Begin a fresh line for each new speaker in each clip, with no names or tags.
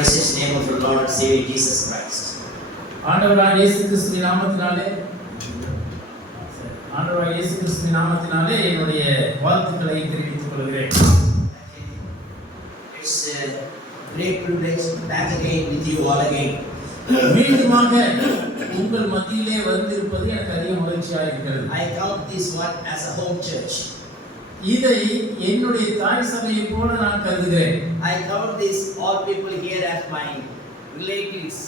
precious name of our Lord and Savior Jesus Christ.
ஆண்டவராக இயேசு கிறிஸ்துவின் நாமத்தினாலே ஆண்டவராக இயேசு கிறிஸ்துவின் நாமத்தினாலே என்னுடைய வாழ்த்துக்களை தெரிவித்துக் கொள்கிறேன்
It's a great privilege back again with you all again.
மீண்டுமாக உங்கள் மத்தியிலே வந்திருப்பது எனக்கு அதிக மகிழ்ச்சியாக இருக்கிறது
I count this one as a home church.
இதை என்னுடைய தாய் சபையை போல நான் கருதுகிறேன்
I count this all people here as my relatives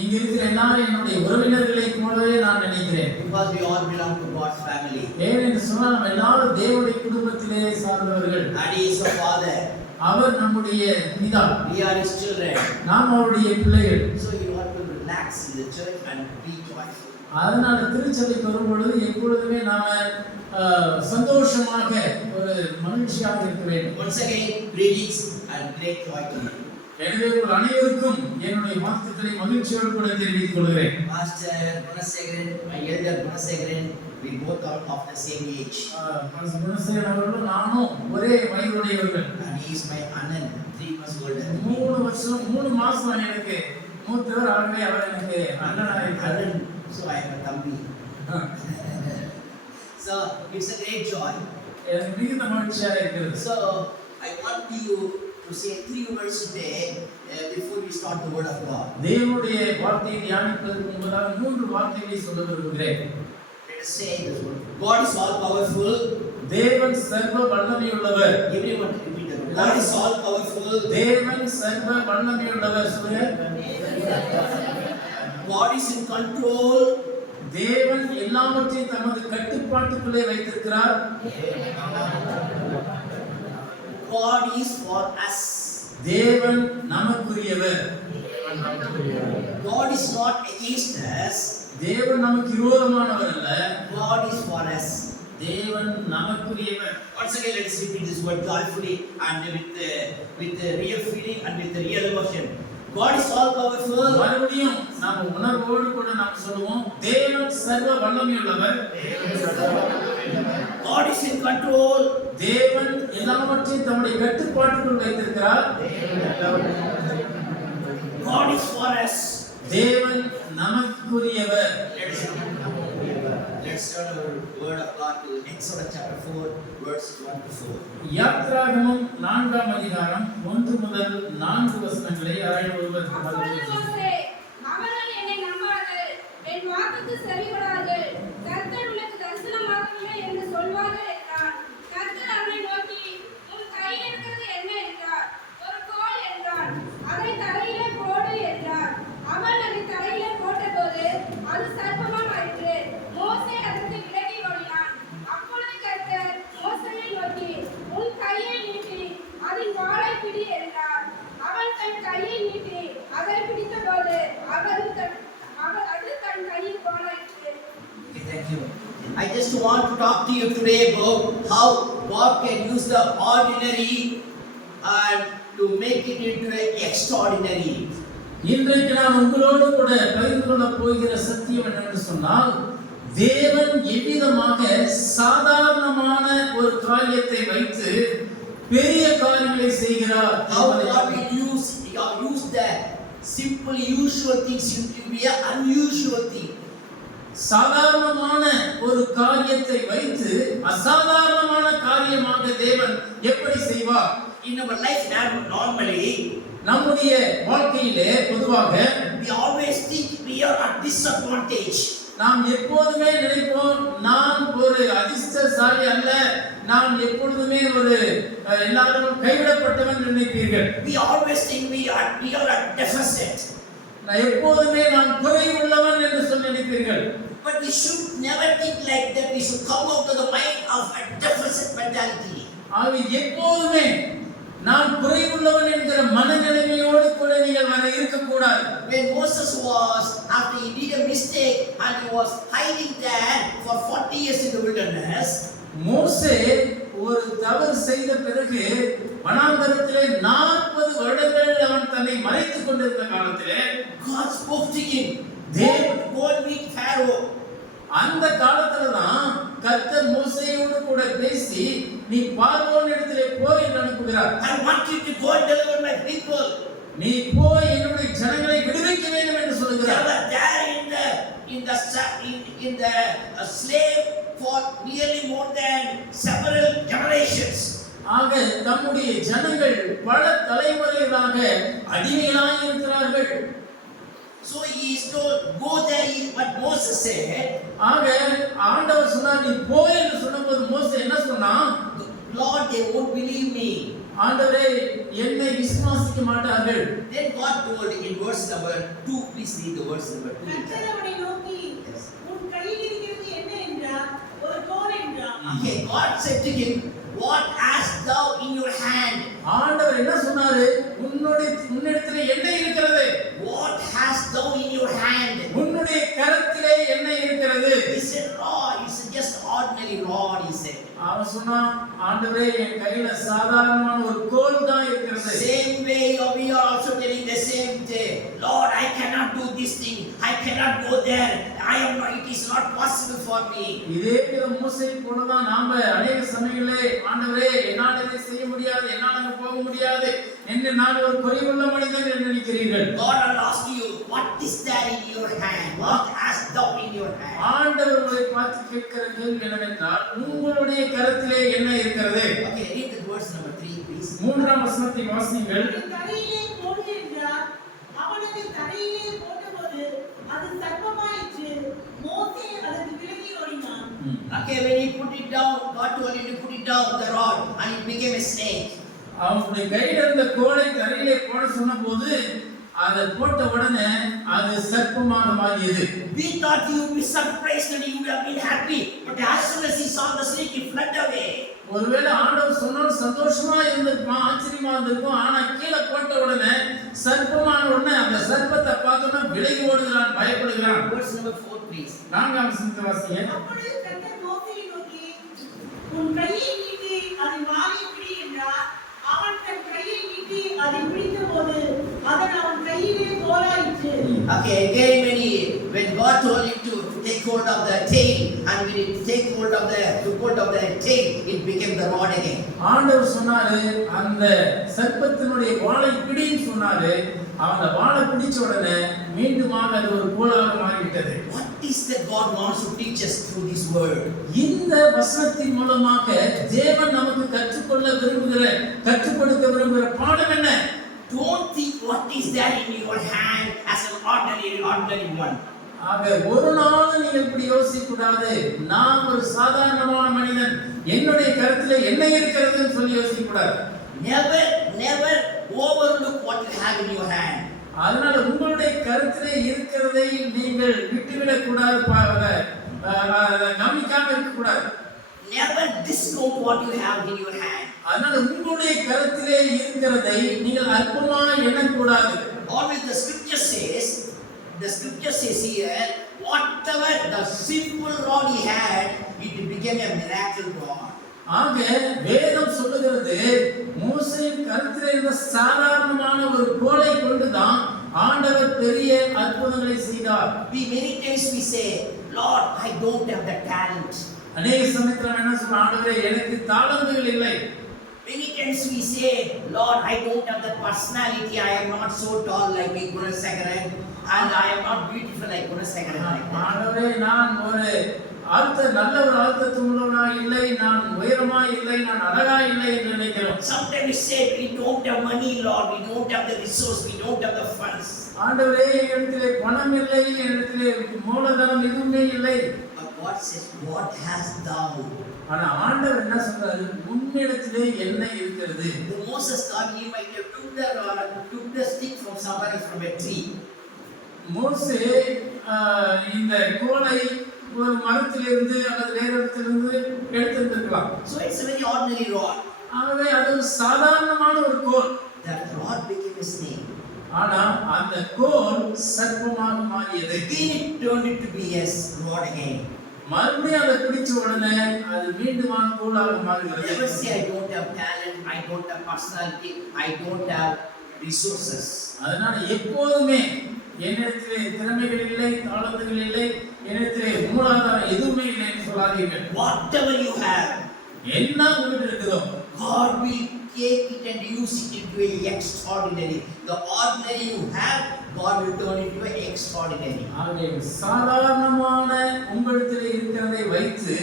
இங்க இருக்கிற எல்லாரும் என்னுடைய உறவினர்களை போலவே நான் நினைக்கிறேன்
because we all belong to God's family.
ஏன் என்று சொன்னால் நம்ம எல்லாரும் தேவனுடைய குடும்பத்திலே சார்ந்தவர்கள்
He is our Father.
அவர் நம்முடைய பிதா
We are His children.
நாம் அவருடைய பிள்ளைகள்
So you have to relax in the church and be joyful.
அதனால திருச்சபைக்கு வரும்பொழுது எப்பொழுதுமே நாம சந்தோஷமாக ஒரு மகிழ்ச்சியாக இருக்க வேண்டும்
Once again, greetings and great joy to you.
எனவே உங்கள் அனைவருக்கும் என்னுடைய வாழ்த்துக்களை மகிழ்ச்சியோடு கூட தெரிவித்துக் கொள்கிறேன்
Pastor Gunasegaran, my elder Gunasegaran, we both are of the same age.
Gunasekaran அவர்களும் நானும் ஒரே வயதுடையவர்கள்
And he is my Anand, three months older.
மூணு வருஷம் மூணு மாசம் எனக்கு மூத்தவர் ஆகவே அவர் எனக்கு அண்ணனா இருக்காரு
Anand, so I am a Tambi.
Ah,
So it's a great joy.
எனக்கு மிகுந்த மகிழ்ச்சியாக இருக்கிறது
So I want you to say three words today uh, before we start the word of God.
தேவனுடைய வார்த்தையை தியானிப்பதற்கு முன்பதாக மூன்று வார்த்தைகளை சொல்ல விரும்புகிறேன்
Let us say this word. God is all powerful.
தேவன் சர்வ வல்லமையுள்ளவர்
Everyone repeat the word. God is all powerful.
தேவன் சர்வ வல்லமையுள்ளவர் சொல்லுங்க
God is in control.
தேவன் எல்லாவற்றையும் தமது கட்டுப்பாட்டுக்குள்ளே வைத்திருக்கிறார்
God is for us.
தேவன் நமக்குரியவர்
God is not against us.
தேவன் நமக்கு விரோதமானவர் அல்ல
God is for us.
தேவன் நமக்குரியவர்
Once again, let us repeat this word joyfully and with the, with the real feeling and with the real emotion. God is all powerful.
மறுபடியும் நாம் உணர்வோடு கூட நாம் சொல்லுவோம் தேவன் சர்வ வல்லமையுள்ளவர்
God is in control.
தேவன் எல்லாவற்றையும் தம்முடைய கட்டுப்பாட்டுக்குள் வைத்திருக்கிறார்
God is for us.
தேவன் நமக்குரியவர்
Let's turn our word of God to Exodus chapter 4, verse 1 to 4.
யாத்ராகமம் நான்காம் அதிகாரம் ஒன்று முதல் நான்கு வசனங்களை
மோசே, அவர்கள் என்னை நம்பார்கள், என் வாக்குக்கு செவிகொடார்கள். கர்த்தர் உனக்கு தரிசனமாகவில்லை என்று சொல்வார்கள் என்றான். கர்த்தர் அவனை நோக்கி, உன் கையில் இருக்கிறது என்ன என்றார். ஒரு கோல் என்றான். அதை தரையிலே போடு என்றார். அவன் அதை தரையிலே போட்டபோது, அது சர்ப்பமாயிற்று. மோசே அதற்கு விலகி ஓடினான். அப்பொழுது கர்த்தர் மோசேயை நோக்கி, உன் கையை நீட்டி, அதன் வாலை பிடி என்றார். அவன் தன் கையை நீட்டி அதை பிடித்தபோது அவன் தன் அவ- அது தன் கையில் போனாயிற்று
Okay, thank you. I just want to talk to you today about how God can use the ordinary and to make it into an extraordinary.
இன்றைக்கு நான் உங்களோடு கூட பகிர்ந்து கொள்ள போகிற சத்தியம் என்னவென்று சொன்னால் தேவன் எவ்விதமாக சாதாரணமான ஒரு காரியத்தை வைத்து பெரிய காரியங்களை செய்கிறார்
How
என்பதை
God will use, God use the simple usual things to be an unusual thing.
சாதாரணமான ஒரு காரியத்தை வைத்து அசாதாரணமான காரியமாக தேவன் எப்படி செய்வார்
our life now, normally,
நம்முடைய வாழ்க்கையிலே பொதுவாக
we always think we are at disadvantage.
நாம் எப்போதுமே நினைப்போம் நான் ஒரு அதிர்ஷ்டசாலி அல்ல நான் எப்பொழுதுமே ஒரு எல்லாரும் கைவிடப்பட்டவன் நினைப்பீர்கள்
We always think we are we are at deficit.
நான் எப்போதுமே நான் குறை உள்ளவன் என்று சொல்லி நினைப்பீர்கள்
But we should never think like that. We should come out of the mind of a deficit mentality.
ஆக எப்போதுமே நான் குறை உள்ளவன் என்கிற மனநிலைமையோடு கூட நீங்கள் வர இருக்கக்கூடாது
When Moses was, after he did a mistake and he was hiding there for 40 years in the wilderness,
மோசே ஒரு தவறு செய்த பிறகு வனாந்தரத்திலே நாற்பது வருடங்கள் அவன் தன்னை மறைத்துக் கொண்டிருந்த காலத்திலே
God spoke to him. And meet Pharaoh.
அந்த காலத்துல தான் கர்த்தர் மோசையோடு கூட பேசி நீ பார்வோன் இடத்திலே போ என்று அனுப்புகிறார்
I want you to go and deliver my people.
நீ போய் என்னுடைய ஜனங்களை விடுவிக்க வேண்டும் என்று
the in the sa- in, in the uh, slave for nearly more than several generations.
ஆக தம்முடைய ஜனங்கள் பல தலைமுறைகளாக அடிமைகளாய் இருக்கிறார்கள்
So he is told, go there. He- But Moses said,
ஆக ஆண்டவர் சொன்னார் நீ போய் என்று சொன்னபோது மோசே என்ன சொன்னான்
Lord, they won't believe me.
ஆண்டவரே என்னை விசுவாசிக்க மாட்டார்கள்
Then God told in verse number two, please read the verse number two.
கர்த்தர் அவனை நோக்கி உன் கையில் இருக்கிறது என்ன என்றார் ஒரு கோல் என்றார்
Okay, God said to him, What hast thou in your hand?
ஆண்டவர் என்ன சொன்னாரு உன்னுடைய உன்னிடத்திலே என்ன இருக்கிறது
What hast thou in your hand?
உன்னுடைய கரத்திலே என்ன இருக்கிறது
He said, Rod, it's just ordinary rod, he said.
அவன் சொன்னான் ஆண்டவரே என் கையில சாதாரணமான ஒரு கோல் தான் இருக்கிறது
Same way we are also telling the same thing. Lord, I cannot do this thing. I cannot go there. I am not, it is not possible for me.
இதே வித மூசை போலதான் நாம அநேக சமயங்களே ஆண்டவரே என்னால் இதை செய்ய முடியாது என்னால் போக முடியாது என்று நான் ஒரு குறைவுள்ள மனிதன் என்று நினைக்கிறீர்கள்
God will ask you, what is there in your hand? What hast thou in your hand?
ஆண்டவர் உங்களை பார்த்து கேட்கிற கேள்வி என்னவென்றால் உங்களுடைய கரத்திலே என்ன இருக்கிறது
Okay, read the verse number three, please.
மூன்றாம் வசனத்தை வாசிங்கள்
தரையிலே போடு என்றார் அவனது தரையிலே போட்டபோது அது சர்ப்பமாயிற்று மோசே அதற்கு விலகி ஓடினான்.
Okay, when he put it down, God told him to put it down, the rod, and it became a snake.
அவனுடைய கையில இருந்த கோலை தரையிலே போட சொன்னபோது அதை போட்ட உடனே அது சர்ப்பமாக மாறியது
We thought he would be surprised and he would have been happy. But as soon as he saw the snake, he fled away.
ஒருவேளை ஆண்டவர் சொன்னாலும் சந்தோஷமா இருந்திருப்பான் ஆச்சரியமா இருந்திருக்கும் ஆனா கீழே போட்ட உடனே சர்ப்பமான உடனே அந்த சர்ப்பத்தை பார்த்தோன்னா விலகி ஓடுகிறான் பயப்படுகிறான்
Verse number four, please.
நான்காம் வசனத்தை வாசிங்க
அப்பொழுது கர்த்தர் மோசேயை நோக்கி உன் கையை நீட்டி வாலை பிடி என்றார் அவன் தன் கையை நீட்டி அதை பிடித்தபோது அதன் அவன் கையிலே கோலாயிற்று
Okay, again when he, when God told him to take hold of the tail, and when he take hold of the, took hold of the tail, it became the rod again.
ஆண்டவர் சொன்னாரு அந்த சர்ப்பத்தினுடைய வாளை பிடின்னு சொன்னாரு அந்த வாளை பிடிச்ச உடனே மீண்டுமாக அது ஒரு கோலாக மாறிவிட்டது.
What is that God wants to teach us through this word?
இந்த வசனத்தின் மூலமாக தேவன் நமக்கு கற்றுக்கொள்ள விரும்புகிற கற்றுக் கொடுக்க விரும்புகிற பாடம் என்ன?
Don't think what is there in your hand as an ordinary, ordinary one.
ஆக ஒரு நாள் நீங்கள் இப்படி யோசிக்க கூடாது நான் ஒரு சாதாரணமான மனிதன். என்னுடைய கருத்துல என்ன இருக்கிறதுன்னு சொல்லி யோசிக்க கூடாது
Never, never overlook what you have in your hand.
அதனால உங்களுடைய கருத்திலே இருக்கிறதை நீங்கள் விட்டுவிடக் கூடாது கவனிக்காம இருக்க கூடாது
Never discount what you have in your hand.
அதனால உங்களுடைய கருத்திலே இருக்கிறதை நீங்கள் அற்பமா எண்ணக்கூடாது
Always the scripture says, the scripture says here, whatever the simple rod he had, it became a miracle rod.
ஆக வேதம் சொல்லுகிறது மூசையின் கருத்தில் இருந்த சாதாரணமான ஒரு கோலை கொண்டுதான் ஆண்டவர் பெரிய அற்புதங்களை செய்தார்
We many times we say, Lord, I don't have the talent.
அநேக சமயத்தில் என்ன சொல்ற ஆண்டவரே எனக்கு தாளந்துகள் இல்லை
Many times we say, Lord, I don't have the personality. I am not so tall like a Gunasagaran, and I am not beautiful like that.
ஆண்டவரே நான் ஒரு அழுத்த நல்ல ஒரு அழுத்தத்துள்ளவனா இல்லை நான் உயரமா இல்லை நான் அழகா இல்லை என்று நினைக்கிறோம்
Sometimes we say, we don't have money, Lord. We don't have the resource. We don't have the funds.
ஆண்டவரே என்னிடத்திலே பணம் இல்லை என்னிடத்திலே மூலதனம் எதுவுமே இல்லை
But God says, What hast thou?
ஆனா ஆண்டவர் என்ன சொல்றாரு உன்னிடத்திலே என்ன இருக்கிறது
Moses thought he might have took the, uh, took the stick from somewhere else from a tree.
மோசே இந்த கோலை ஒரு மரத்திலிருந்து அல்லது வேற இடத்திலிருந்து எடுத்திருந்திருக்கலாம்
So it's a very ordinary rod.
ஆகவே அது சாதாரணமான ஒரு கோல்
That rod became a snake.
ஆனா அந்த கோல் சர்ப்பமாக மாறியது
Again it turned it to be a rod again.
மறுபடியும் அதை பிடிச்ச உடனே அது மீண்டும் கோலாக மாறுகிறது
Never say I don't have talent, I don't have personality, I don't have resources.
அதனால எப்போதுமே என்னிடத்திலே திறமைகள் இல்லை தாளந்துகள் இல்லை மூலாதாரம் எதுவுமே இல்லைன்னு சொல்லாதீர்கள்
Whatever you have,
என்ன உங்ககிட்ட இருக்குதோ
God will take it and use it into a extraordinary. The ordinary you have, God will turn into an extraordinary.
ஆகவே சாதாரணமான உங்களிடத்தில் இருக்கிறதை வைத்து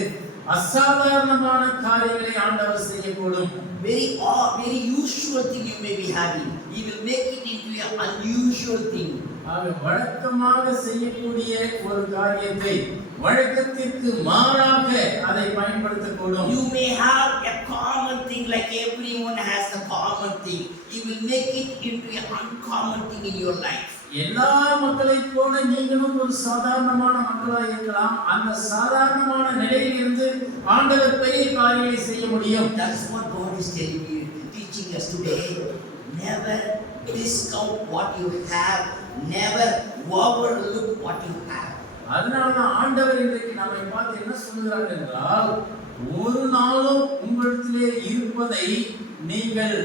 அசாதாரணமான காரியங்களை ஆண்டவர் செய்யக்கூடும்
Very odd, very usual thing you may be having. He will make it into an unusual thing.
ஆக வழக்கமாக செய்யக்கூடிய ஒரு காரியத்தை வழக்கத்திற்கு மாறாக அதை பயன்படுத்தக்கூடும்
You may have a common thing like everyone has the common thing. He will make it into an uncommon thing in your life.
எல்லா மக்களைப் போல நீங்களும் ஒரு சாதாரணமான மக்களாக இருக்கலாம் அந்த சாதாரணமான நிலையிலிருந்து ஆண்டவர் பெரிய காரியங்களை செய்ய முடியும்
That's what God is telling you, teaching us today. Never discount what you have. Never overlook what you have.
அதனாலதான் ஆண்டவர் இன்றைக்கு நம்மை பார்த்து என்ன சொல்லுகிறார் என்றால் ஒரு நாளும் உங்களிடத்திலே இருப்பதை நீங்கள்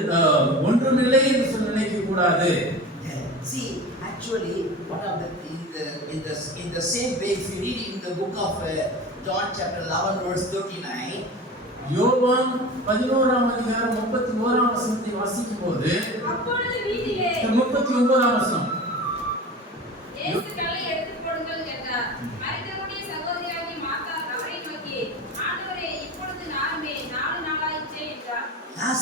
ஒன்றுமில்லை என்று சொல்லி நினைக்க கூடாது.
See, actually, one of the in the in the in the same way, if you read in the book of uh, John chapter 11 verse 39,
யோவான் பதினோராம் அதிகாரம் முப்பத்தி ஓராம் வசனத்தை வாசிக்கும் போது முப்பத்தி ஒன்பதாம் வசனம்
இயேசு கல்லை எடுத்து போடுங்கள் என்றார் மரித்தவருடைய சகோதரியாகிய மார்த்தாள் அவரை நோக்கி ஆண்டவரே இப்பொழுது நானுமே நாலு நாளாயிற்றே என்றார்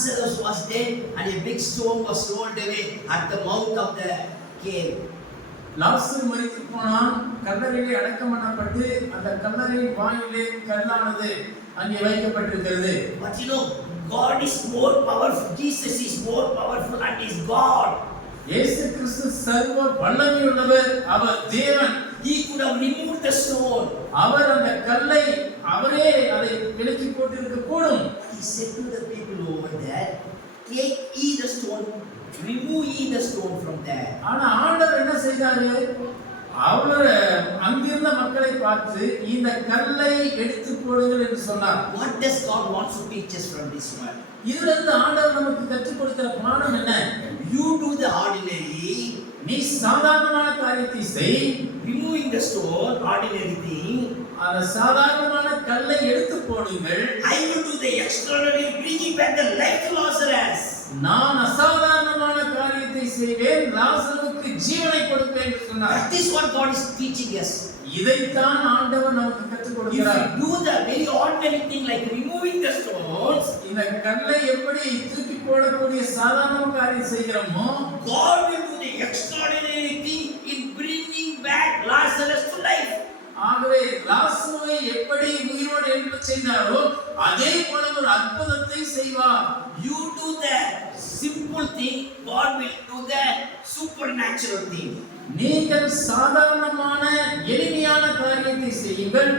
Lazarus was dead, and a big stone was rolled away at the mouth of the cave.
லாசர் மரித்து போனான் கல்லறையிலே அடக்கம் பண்ணப்பட்டு அந்த கல்லறையின் வாயிலே கல்லானது அங்கே வைக்கப்பட்டிருக்கிறது
But you know, God is more powerful. Jesus is more powerful, and is God.
இயேசு கிறிஸ்து சர்வ வல்லமையுள்ளவர் அவர் தேவன்
He could have removed the stone.
அவர் அந்த கல்லை அவரே அதை விலக்கி போட்டிருக்க கூடும்
He said to the people over there, Take ye the stone, remove ye the stone from there.
ஆனா ஆண்டவர் என்ன செய்தாரு அவர் அங்கிருந்த மக்களை பார்த்து இந்த கல்லை எடுத்து போடுங்கள் என்று சொன்னார்
What does God want to teach us from this one?
இதுல இருந்து ஆண்டவர் நமக்கு கற்றுக் கொடுக்கிற பாடம் என்ன
You do the ordinary,
நீ சாதாரணமான காரியத்தை செய்
removing the stone, ordinary thing.
அந்த சாதாரணமான கல்லை எடுத்து போடுங்கள்
I will do the extraordinary, bringing back the life to Lazarus.
நான் அசாதாரணமான காரியத்தை செய்வேன் லாசருவுக்கு ஜீவனை கொடுப்பேன் சொன்னார்
That is what God is teaching us.
இதைத்தான் ஆண்டவர் நமக்கு கற்றுக் கொடுக்கிறார்
do the very ordinary thing like removing the stones,
இந்த கல்லை எப்படி தூக்கி போடக்கூடிய சாதாரண காரியம் செய்கிறோமோ
do the extraordinary thing in bringing back Lazarus to life.
ஆகவே லாசுவை எப்படி உயிரோடு எழுப்ப செய்தாரோ அதே போல ஒரு அற்புதத்தை செய்வார்
You do the simple thing, God will do the supernatural thing.
நீங்கள் சாதாரணமான எளிமையான காரியத்தை செய்யுங்கள்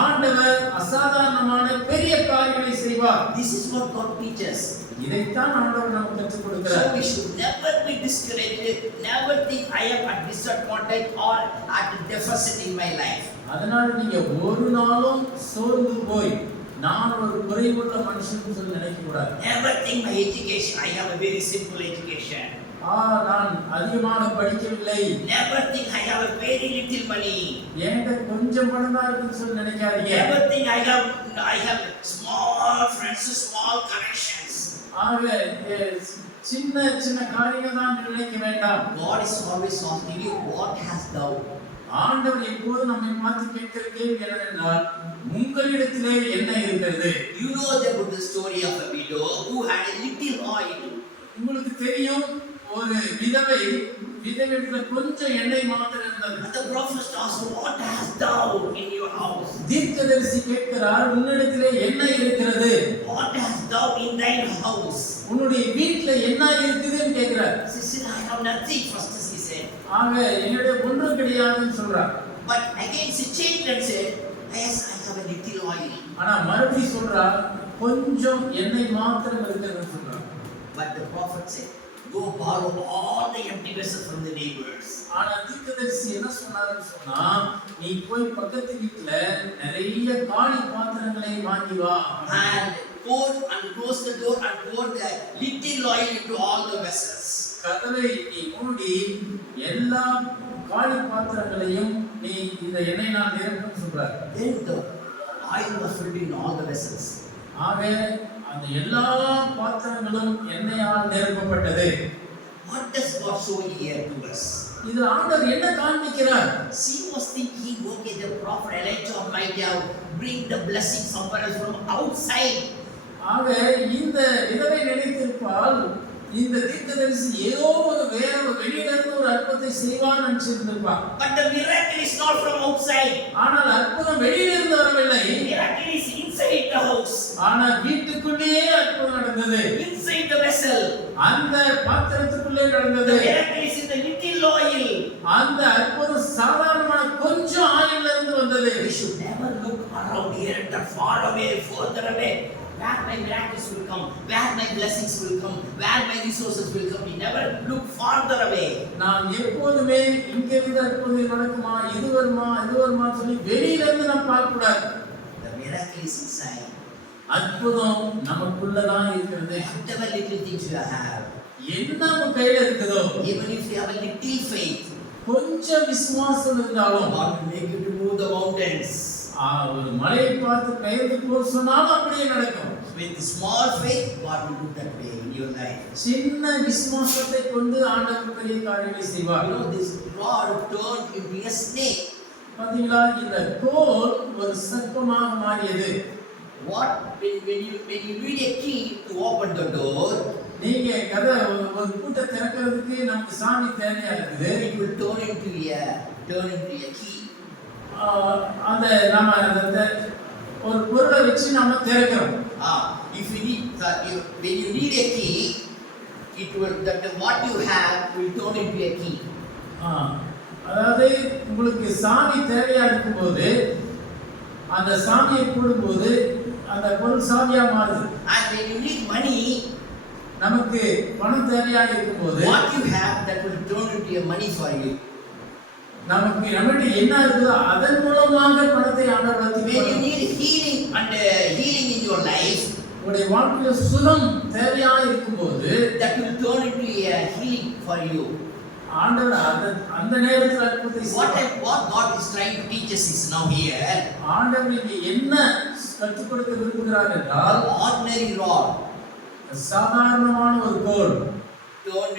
ஆண்டவர் அசாதாரணமான பெரிய காரியங்களை செய்வார்
This is what God teaches.
இதைத்தான் ஆண்டவர் நமக்கு கற்றுக்
So
கொடுக்கிறார்
we should never be discouraged, never think I am at disadvantage or at deficit in my life.
அதனால நீங்க ஒரு நாளும் சோர்ந்து போய் நான் ஒரு குறைவுள்ள மனுஷன் சொல்லி நினைக்க கூடாது
Never think my education, I have a very simple education.
Ah நான் அதிகமாக படிக்கவில்லை
Never think I have a very little money.
என்கிட்ட கொஞ்சம் பணம் தான் இருக்குன்னு சொல்லி நினைக்காதீங்க
Never think I have I have small friends, small connections.
ஆக எ, சின்ன சின்ன காரியங்கள் தான் நினைக்க வேண்டாம்
God is always asking you, what hast thou?
ஆண்டவர் எப்போது நம்மை பார்த்து கேட்கிற கேள்வி என்னவென்றால் உங்களிடத்திலே என்ன இருக்கிறது
You know about the story of a widow who had a little oil.
உங்களுக்கு தெரியும் ஒரு விதவை விதவையிடத்துல கொஞ்சம் எண்ணெய் மாத்திரம் இருந்தது
the prophet asked, What hast thou in your house?
தீர்க்கதரிசி கேட்கிறார் உன்னிடத்திலே என்ன இருக்கிறது
What hast thou in thine house?
உன்னுடைய வீட்டுல என்ன இருக்குதுன்னு கேட்கிறார்
said, I have nothing, first she said.
ஆக என்னுடைய ஒன்றும் கிடையாதுன்னு சொல்றார்
But again she changed and said, Yes, I have a little oil.
ஆனா மறுபடியும் சொல்றா கொஞ்சம் எண்ணெய் மாத்திரம் இருக்கிறதுன்னு சொல்றார்
But the prophet said, Go borrow all the empty vessels from the neighbors.
ஆனா தீர்க்கதரிசி என்ன சொன்னாருன்னு சொன்னா நீ போய் பக்கத்து வீட்டுல நிறைய காலி பாத்திரங்களை வாங்கி வா
And pour and close the door and pour the little oil into all the vessels.
கதவை நீ மூடி எல்லா காலி பாத்திரங்களையும் நீ இந்த எண்ணெய் நான் நிரப்புன்னு சொல்றார்
Then the oil was filled in all the vessels.
ஆக அந்த எல்லா பாத்திரங்களும் எண்ணெயால் நிரப்பப்பட்டது
What does God show here to us?
இது ஆண்டவர் என்ன காண்பிக்கிறார்
She was thinking, okay, the prophet Elijah might have bring the blessing somewhere else from outside.
ஆக இந்த விதவை நினைத்திருப்பால் இந்த தீர்க்கதரிசி ஏதோ ஒரு வேற ஒரு வெளியில இருந்து ஒரு அற்புதத்தை செய்வார் நினைச்சிருந்திருப்பார்
But the miracle is not from outside.
ஆனால் அற்புதம் வெளியில இருந்து வரவில்லை
miracle is inside the house,
ஆனால் வீட்டுக்குள்ளேயே அற்புதம் நடந்தது
inside the vessel.
அந்த பாத்திரத்துக்குள்ளே நடந்தது
is in the little oil.
அந்த அற்புதம் சாதாரணமான கொஞ்சம் ஆயில்ல இருந்து வந்தது
We should never look around here and there, far away, further away. Where my miracles will come, where my blessings will come, where my resources will come. We never look farther away.
நாம் எப்போதுமே இங்க இருந்து அற்புதம் நடக்குமா இது வருமா இது வருமா சொல்லி வெளியில இருந்து நாம் பார்க்க
is inside.
அற்புதம் நமக்குள்ளதான் இருக்கிறது
Whatever little things you have,
என்ன நம்ம கையில இருக்குதோ
even if you have a little faith,
கொஞ்சம் விசுவாசம் இருந்தாலும்
God will make you to move the mountains.
ஆ, ஒரு மலையை பார்த்து பெயர்ந்து போக சொன்னாலும் அப்படியே நடக்கும்
With small faith, God will do that way in your life.
சின்ன விசுவாசத்தை கொண்டு ஆண்டவர் பெரிய காரியங்களை செய்வார்
You know, this rod turned into a snake.
பாத்தீங்களா இந்த கோல் ஒரு சர்ப்பமாக மாறியது
What when, when you when you need a key to open the door,
நீங்க கதை ஒரு கூட்டை திறக்கிறதுக்கு நமக்கு சாமி தேவையா இருக்குது
it will turn into a turn into a key.
ஆ, அந்த நம்ம அந்த ஒரு பொருளை வச்சு நம்ம திறக்கிறோம்
Ah, if you need uh, you, when you need a key, it will that what you have will turn into a key.
ஆ, அதாவது உங்களுக்கு சாமி தேவையா இருக்கும்போது அந்த சாமியை போடும்போது அந்த பொருள் சாமியா மாறுது
And when you need money,
நமக்கு பணம் தேவையா இருக்கும்போது
what you have that will turn into a money for you.
நமக்கு நம்மகிட்ட என்ன இருக்குதோ அதன் மூலமாக பணத்தை ஆண்டவர் வளர்த்தி
When you need healing and uh, healing in your life,
உங்களுடைய வாழ்க்கையில சுகம் தேவையா இருக்கும்போது
that will turn into a healing for you.
ஆண்டவர் அந்த அந்த நேரத்தில் அற்புதத்தை.
I, what God is trying to teach us is now here.
ஆண்டவர் இங்கே என்ன கற்றுக் கொடுக்க விரும்புகிறார் என்றால்
rod
சாதாரணமான ஒரு கோல்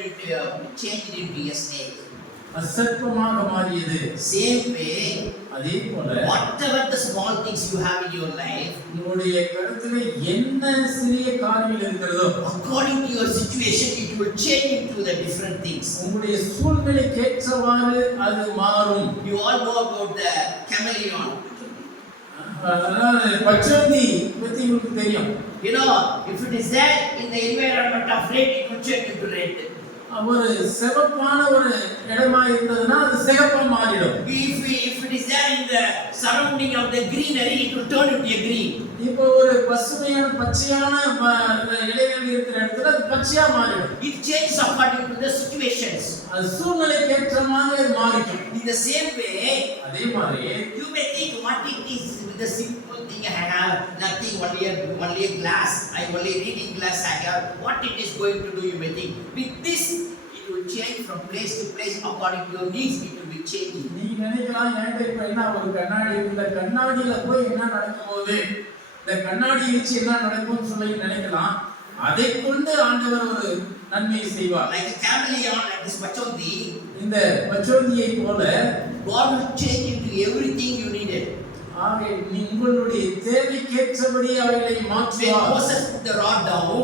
into a changed into a snake.
அசற்பமாக மாறியது
Same way,
அதே போல
whatever the small things you have in your life,
உங்களுடைய கருத்துல என்ன சிறிய காரியங்கள் இருக்கிறதோ
according to your situation, it will change into the different things.
உங்களுடைய சூழ்நிலைக்கு ஏற்றவாறு அது மாறும்
all know about the chameleon.
அதாவது பச்சோந்தி பத்தி உங்களுக்கு தெரியும்
You know, if it is there in the environment of red, it will change into red.
ஒரு சிவப்பான ஒரு இடமா இருந்ததுன்னா அது சிகப்பா மாறிடும்
If, if it is there in the surrounding of the greenery, it will turn into a green.
இப்போ ஒரு பசுமையான பச்சையான இலைகள் இருக்கிற இடத்துல அது பச்சையா மாறிடும்
It changes according to the situations.
அது சூழ்நிலைக்கு ஏற்ற மாதிரி மாறிக்கும்
In the same way,
அதே மாதிரி
you may think what it is with the simple thing I have, nothing, only a, only a glass, I only reading glass I have, what it is going to do, you may think. With this, it will change from place to place according to your needs, it will be changing.
நீ நினைக்கலாம் என்கிட்ட இப்ப என்ன ஒரு கண்ணாடி. இந்த கண்ணாடியில போய் என்ன நடக்கும் போது இந்த கண்ணாடி வச்சு என்ன நடக்கும்னு சொல்லி நினைக்கலாம் அதை கொண்டு ஆண்டவர் ஒரு நன்மையை செய்வார்
Like a chameleon, like this Pachoti,
இந்த பச்சோந்தியை போல
God will change into everything you needed.
ஆக நீ உங்களுடைய தேவைக்கேற்றபடி அவைகளை மாற்றுவார்
put the rod down,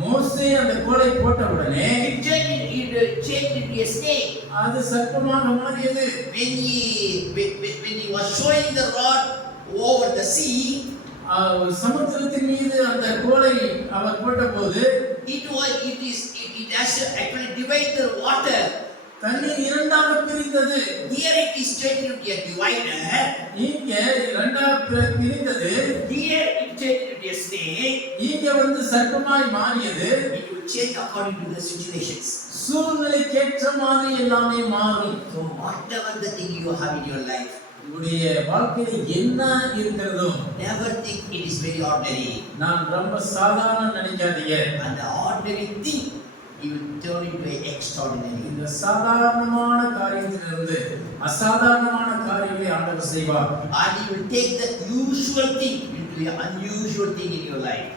மோசே அந்த கோலை போட்ட உடனே
it changed, it uh, changed into a snake.
அது சர்ப்பமாக மாறியது
When he, when, he was showing the rod over the sea,
சமுத்திரத்தின் மீது அந்த கோலை அவர் போட்ட போது
it was, it is, it, it actually divide the water.
தண்ணீர் இரண்டாக பிரிந்தது
Here it is changed into a divider.
இங்க இரண்டாக பிரிந்தது
Here it changed into a snake.
இங்க வந்து சர்ப்பமாய் மாறியது
It will change according to the situations.
சூழ்நிலைக்கேற்ற மாதிரி எல்லாமே மாறும்
So whatever the thing you have in your life,
உங்களுடைய வாழ்க்கையில என்ன இருக்கிறதோ
never think it is very ordinary.
நான் ரொம்ப சாதாரண நினைக்காதீங்க
the ordinary thing, you will turn into an extraordinary.
இந்த சாதாரணமான காரியத்திலிருந்து அசாதாரணமான காரியங்களை ஆண்டவர் செய்வார்
And you will take the usual thing into an unusual thing in your life.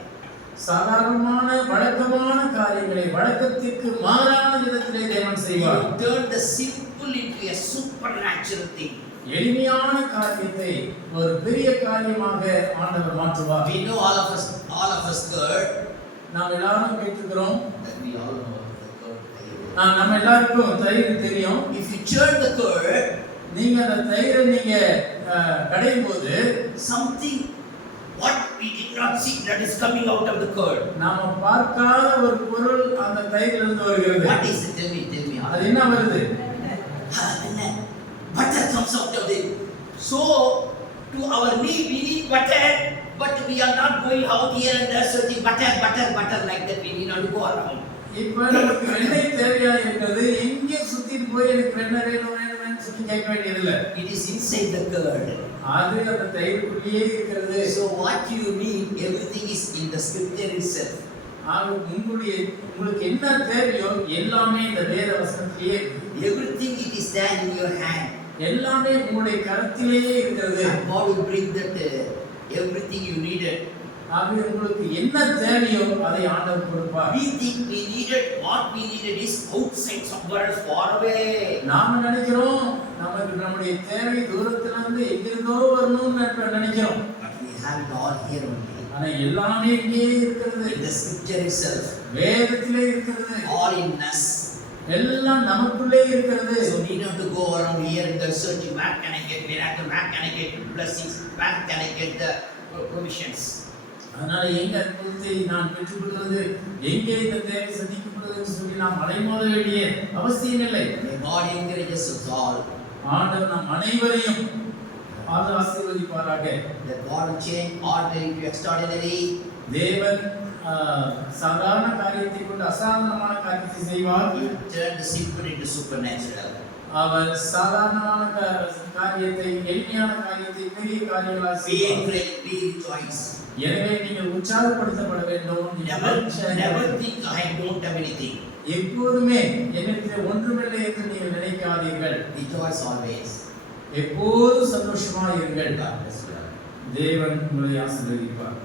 சாதாரணமான வழக்கமான காரியங்களை வழக்கத்திற்கு மாறான விதத்திலே தேவன் செய்வார்
will turn the simple into a supernatural thing.
எளிமையான காரியத்தை ஒரு பெரிய காரியமாக ஆண்டவர் மாற்றுவார்
We know all of us, all of us heard
நாம் எல்லாரும் கேட்டிருக்கிறோம்
that we all know the curd.
ஆ, நம்ம எல்லாருக்கும் தயிர் தெரியும்
If you churn the curd,
நீங்க அந்த தயிரை நீங்க கடையும் போது
something what we did not see that is coming out of the curd.
நாம பார்க்காத ஒரு பொருள் அந்த தயிரில் இருந்து வருகிறது
What is it? Tell me, tell me.
அது என்ன வருது
Ah, என்ன? Butter comes out of it. So, to our need, we need butter, but we are not going out here and there searching butter, butter, butter like that. We need not to go around.
இப்ப நமக்கு வெண்ணெய் தேவையா இருக்கிறது எங்கேயும் சுத்திட்டு போய் எனக்கு வெண்ணெய் வேணும் வேணும் வேணும்னு சொல்லி கேட்க வேண்டியதில்லை
It is inside the curd.
அது அந்த தயிருக்குள்ளேயே இருக்கிறது
So, what you need, everything is in the scripture itself.
ஆக உங்களுடைய உங்களுக்கு என்ன தேவையோ எல்லாமே இந்த வேத வசனத்திலேயே.
Everything it is there in your hand.
எல்லாமே உங்களுடைய கரத்திலேயே இருக்கிறது
God will bring that uh, everything you needed.
ஆகவே உங்களுக்கு என்ன தேவையோ அதை ஆண்டவர் கொடுப்பார்
We think we needed, what we needed is outside somewhere far away.
நாம நினைக்கிறோம் நமக்கு நம்முடைய தேவை தூரத்துல இருந்து எங்கிருந்தோ வரணும்னு நினைக்கிறோம்
we have it all here only.
ஆனா எல்லாமே இங்கேயே இருக்கிறது
In the scripture itself.
வேதத்திலே இருக்கிறது
All in us.
எல்லாம் நமக்குள்ளே இருக்கிறது
So we don't to go around here and searching where can I get miracle, where can I get blessings, where can I get the provisions.
அதனால எங்க அற்புதத்தை நான் பெற்றுக்கொள்வது எங்கே இந்த தேவை சந்திக்கப்படுவதுன்னு சொல்லி நாம் அலைமோத வேண்டிய அவசியம் இல்லை
God encourages us all
ஆண்டவர் நம் அனைவரையும் ஆசீர்வதிப்பாராக
that God will change ordinary to extraordinary.
தேவன் சாதாரண காரியத்தை கொண்டு அசாதாரணமான காரியத்தை செய்வார்
turn the simple into supernatural.
அவர் சாதாரணமான காரியத்தை எளிமையான காரியத்தை பெரிய காரியங்களாக
Be
செய்வார்
encouraged, be rejoice.
எனவே நீங்கள் உற்சாகப்படுத்தப்பட வேண்டும். எப்போதுமே என்னிடத்தில் ஒன்றுமில்லை என்று நீங்கள் நினைக்காதீர்கள்
Rejoice always.
எப்போதும் சந்தோஷமாக இருங்கள். தேவன் உங்களை ஆசீர்வதிப்பார்